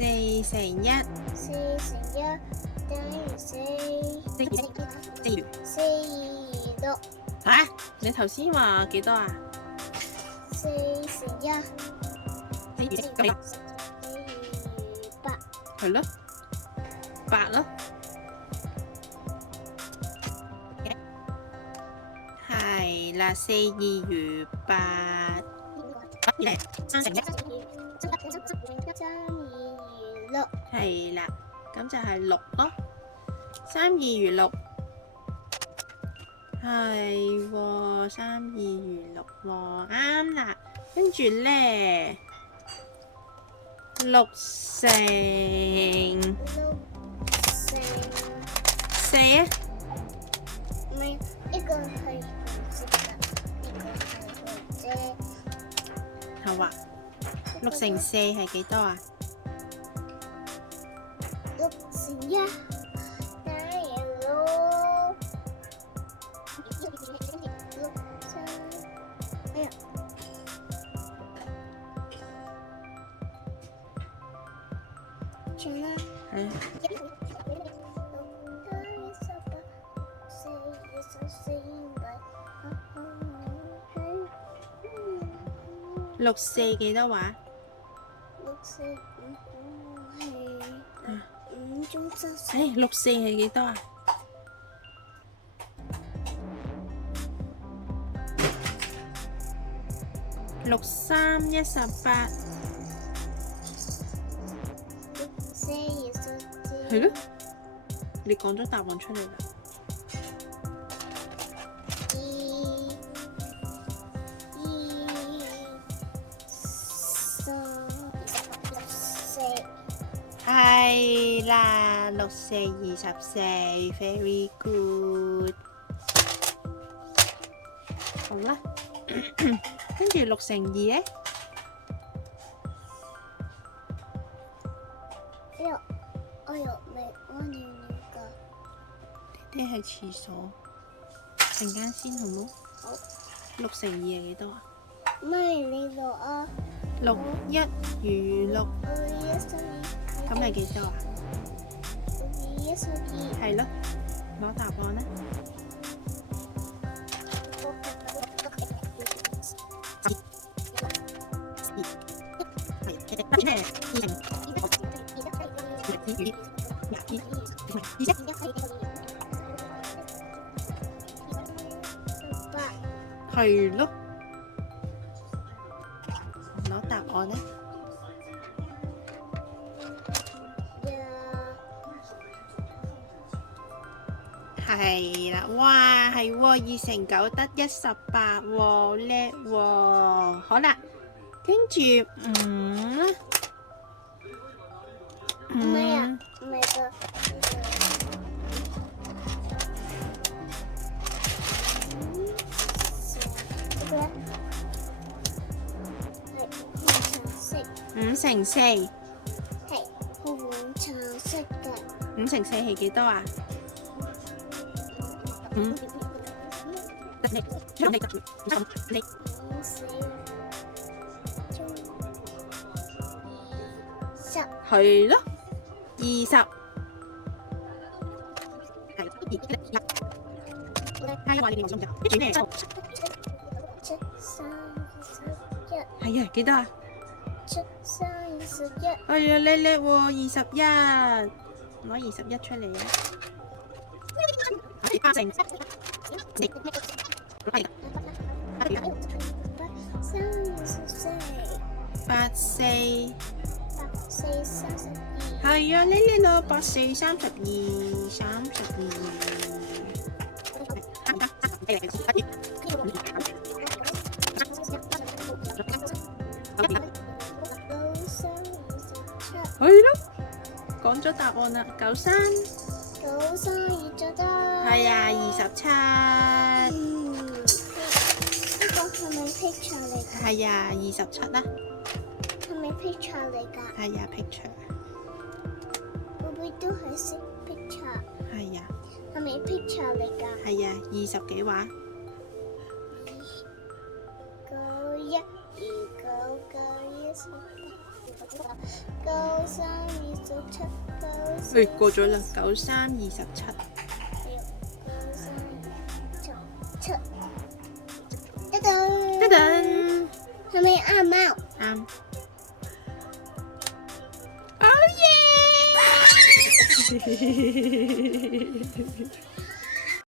4乘1， 4乘1等於4。426。嚇？你頭先話幾多啊？4乘1。48。係咯，8咯。係啦，4二如8。3乘1。326。係啦，咁就係6咯。3二如6。係喎，3二如6喎，啱啦。跟住咧，6乘4啊？唔係，呢個係紅色㗎，呢個係紅啫。好啊，6乘4係幾多啊？6乘1等於6。6乘，哎呀，全啦。係啊。6四幾多話？6四係5中7。6四係幾多啊？6三18。6四24。係咯，你講咗答案出嚟啦。係啦，6四24 ，very good。好啦，跟住6乘2咧。哎呀，未屙尿㗎。爹哋去廁所，陣間先好冇？好。6乘2係幾多啊？咪你落啊。6一如6。咁係幾多啊？6 2 12。係咯，攞答案啦。係咯，攞答案啦。係啦，哇，係喎，2乘9得18喎，叻喎。好啦，跟住5啦。唔係啊，唔係㗎。5乘4。係紅橙色嘅。5乘4係幾多啊？5。係咯，20。係啊，幾多啊？7 3 21。哎呀，叻叻喎，21，攞21出嚟啊！8乘8 4。係啊，叻叻咯，8 4 32。係咯，講咗答案啦，93。93咗得。係啊，27。呢個係咪 picture 嚟㗎？係啊，27啦。係咪 picture 嚟㗎？係啊，picture。會唔會都係識 picture？係啊。係咪 picture 嚟㗎？係啊，20幾話？91 29 91 18 9327，過咗啦，9327。7，噔噔，噔噔，係咪啱貓？啱。Oh yeah！